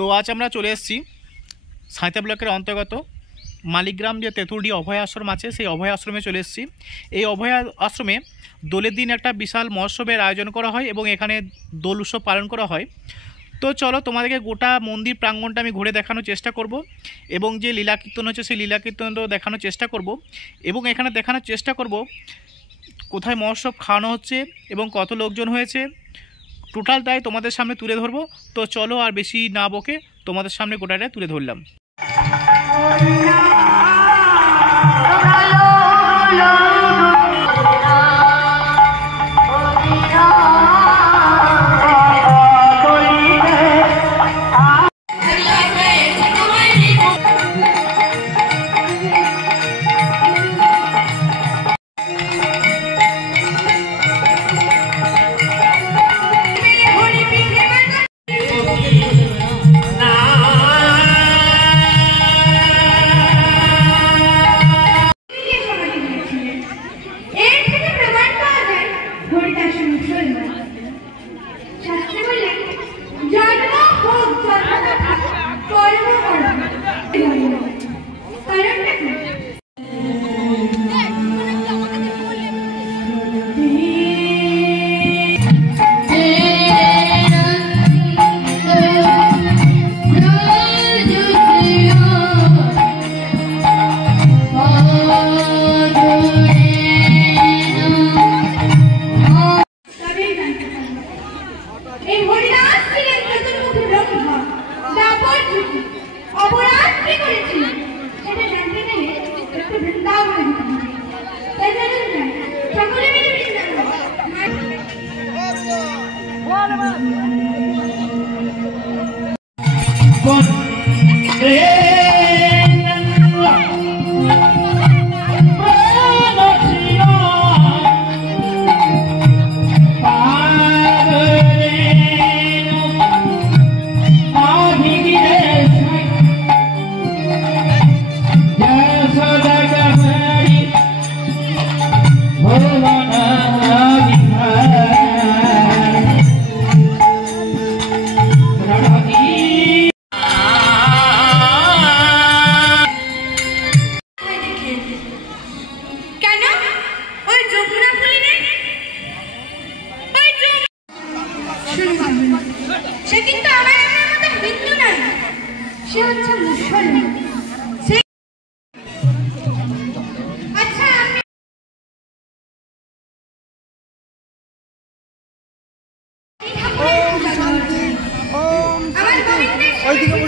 তো আজ আমরা চলে এসেছি সাঁইতা ব্লকের অন্তর্গত মালিগ্রাম যে তেঁতুলডি অভয় আশ্রম আছে সেই অভয় আশ্রমে চলে এসেছি। এই অভয় আশ্রমে দোলের দিন একটা বিশাল মহোৎসবের আয়োজন করা হয় এবং এখানে দোল উৎসব পালন করা হয়। তো চলো তোমাদেরকে গোটা মন্দির প্রাঙ্গণটা আমি ঘুরে দেখানোর চেষ্টা করব এবং যে লীলা কীর্তন হচ্ছে সেই লীলা কীর্তনটাও দেখানোর চেষ্টা করব এবং এখানে দেখানোর চেষ্টা করব কোথায় মহোৎসব খাওয়ানো হচ্ছে এবং কত লোকজন হয়েছে, টোটালটাই তোমাদের সামনে তুলে ধরবো। তো চলো আর বেশি না বকে তোমাদের সামনে গোটাটা তুলে ধরলাম। ওইদিকে